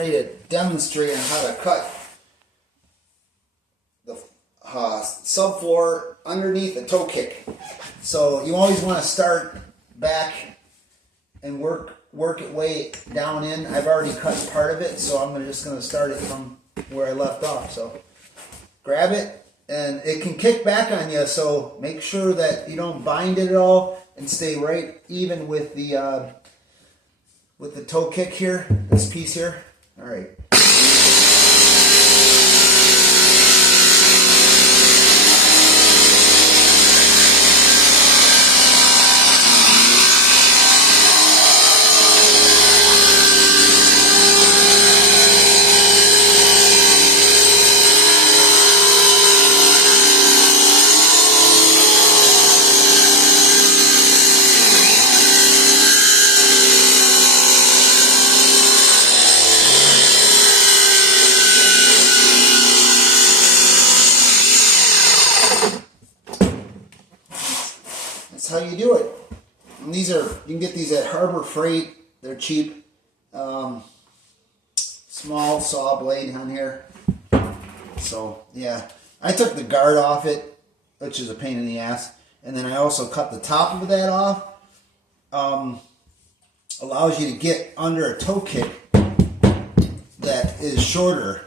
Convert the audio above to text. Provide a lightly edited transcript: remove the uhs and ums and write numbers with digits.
ready to demonstrate on how to cut the subfloor underneath the toe kick. So you always want to start back and work it way down in. I've already cut part of it, so I'm just going to start it from where I left off. So grab it, and it can kick back on you, so make sure that you don't bind it at all and stay right even with the toe kick here, this piece here. All right. That's how you do it. And these are, you can get these at Harbor Freight. They're cheap. Small saw blade on here. So yeah, I took the guard off it, which is a pain in the ass, and then I also cut the top of that off. Allows you to get under a toe kick that is shorter.